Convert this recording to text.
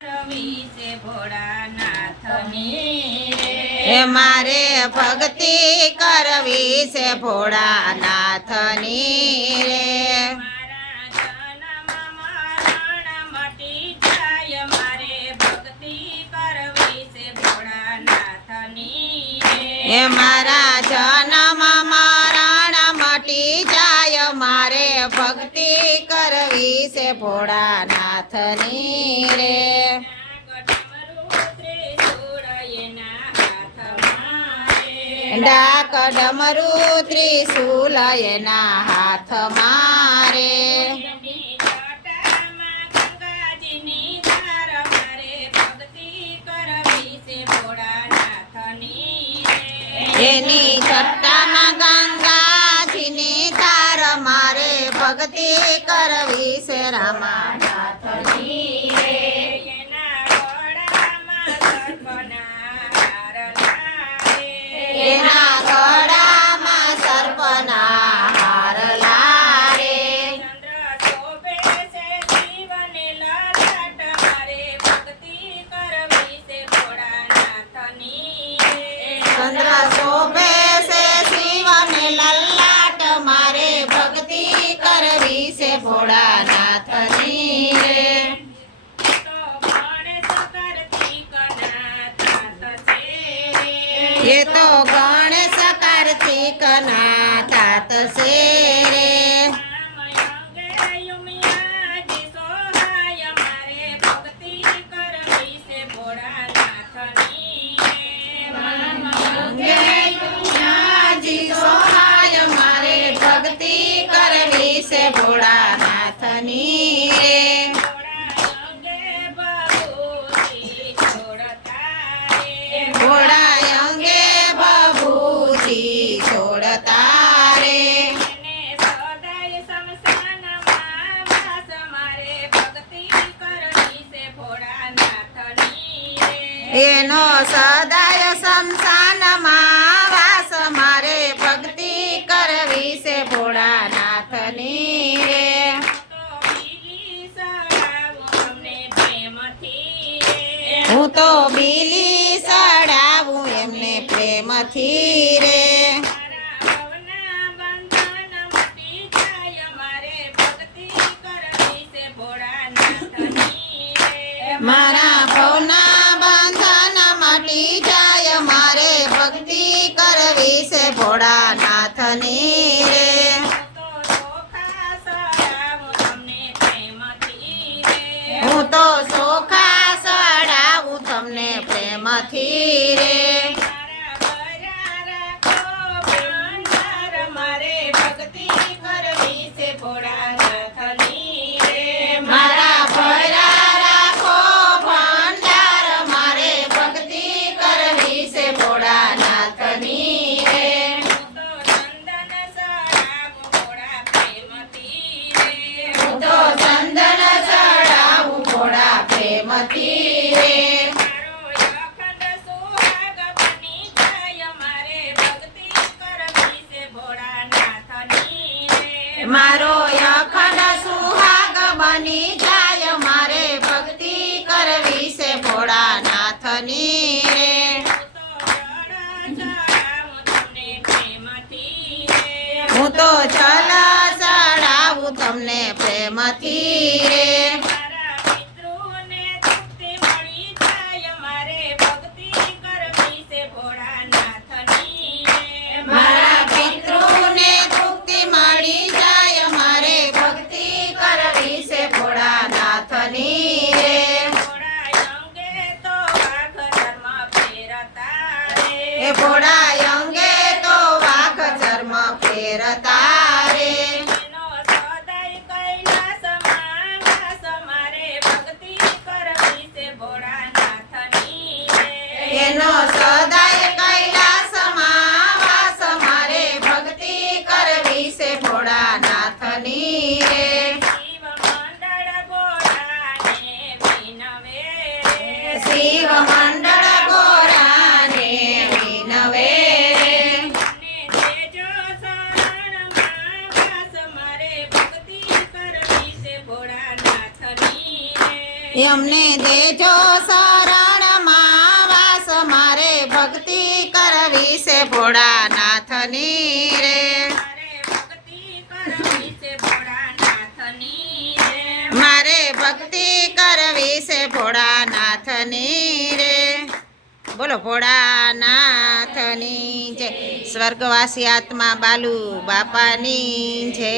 વિશે ભોળાનાથની એ મારે ભક્તિ કરવી છે ભોળાનાથની રે એ મારા જન્મ મરણ મટી જાય મારે ભક્તિ કરવી છે ભોળાનાથની રે ડાક ડમરૂ ત્રિશૂલ એના હાથમાં રે એની છઠ્ઠામાં ગંગાજીની તાર મારે ભક્તિ કરવી છે રામાનાથની રે એના ગળામાં સર્પના હાર લારે ચંદ્ર શોભે છે શિવને લલાટ મારે ભક્તિ કરવી છે ભોળાનાથની રે એ તો ગણેશ કાર્તિક ના તાત છે રે ભોળાનાથની રે ભોળા અંગે બબૂજી છોડતા રે એનો સદાય શમશાનમાં વાસ મારે ભક્તિ કરવી છે ભોળાનાથની રે હું તો બીલી સડાવું એમને પ્રેમથી રે મારા ભવના બંધન મટી જાય મારે ભક્તિ કરવી છે ભોળાનાથની રે હું તો સોખા સડાવું તમને પ્રેમથી રે મારા ભરા રાખો ભંડાર મારે ભક્તિ કરવી છે ભોળાનાથની રે હું તો ચંદન ચડાવું ભોળા પ્રેમથી રે મારો અખંડ સુહાગ બની જાય મારે ભક્તિ કરવી છે ભોળાનાથની રે હું તો ચલ ચડાવું તમને પ્રેમથી રે મારા પિતૃને તૃપ્તિ મળી જાય મારે ભક્તિ કરવી છે ભોળાનાથની રે એ ભોળા અંગે તો વાઘ ચર્મ ફેરતા રે એનો સદાય કૈલાસમાં વાસ મારે ભક્તિ કરવી છે ભોળાનાથની રે શિવ મંડળ ગોરાને વિનવે અમને દેજો શરણમાં વાસ મારે ભક્તિ કરવી છે ભોળાનાથની રે મારે ભક્તિ કરવી છે ભોળાનાથની રે બોલો ભોળાનાથની જય સ્વર્ગવાસી આત્મા બાલુ બાપાની જય